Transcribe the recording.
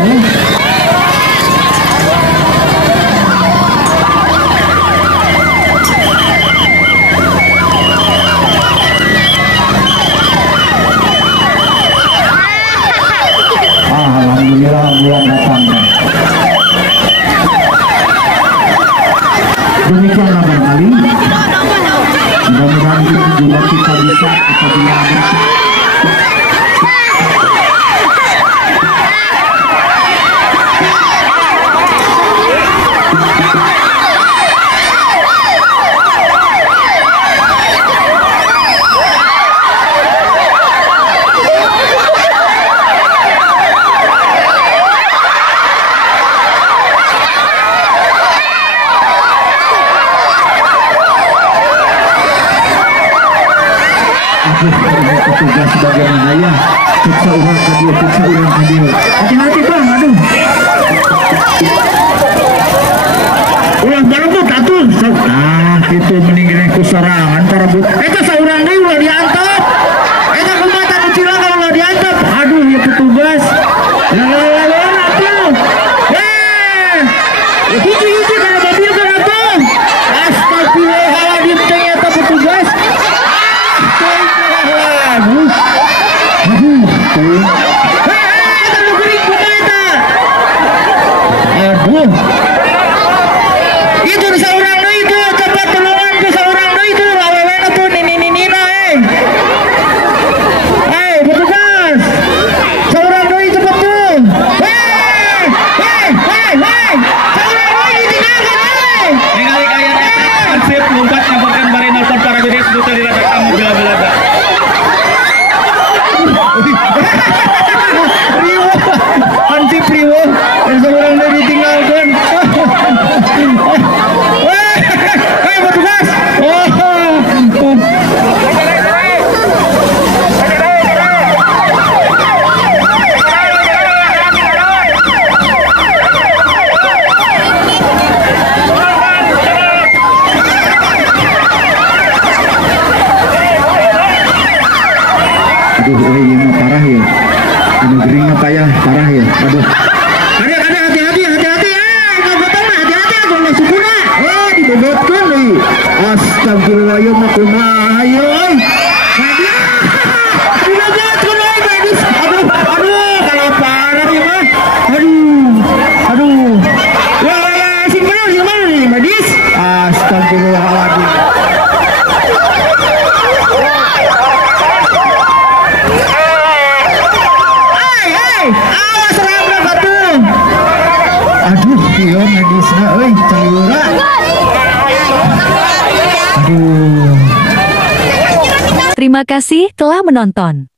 Alhamdulillah bulan datang. Demikianlah barangkali. Mudah-mudahan juga kita bisa apabila petugas sebagai ayah periksa ulang adil, hati-hati bang, aduh ulang barang tuh tatul itu meninggalkan kusarangan para but itu seorang dia ulah diantap itu kembatan ucilang kalau ulah diantap aduh ya petugas lalu atuh hiji kalau mobil kan atuh astagfirullahaladzim ternyata petugas itu seorang itu cepat tolongan ke seorang itu awalnya tuh nina petugas seorang itu cepat tuh seorang ditinggalkan ningali kaya konsep lompat nampakkan bari nelfon para gede seduta diladak kamu bila-bila Hansip Riwo seorang dari ditinggalkan petugas aduh ini mah parah ya ini geringnya payah parah ya aduh ada hati-hati nggak betul hati-hati aku nggak sukuna dibobotkan nih astagfirullah ya mah kumaha ayo dibobotkan nih medis aduh kalau parah ya mah aduh ya simpen nih medis astagfirullahaladzim aduh iya medisnya celura Terima kasih telah menonton.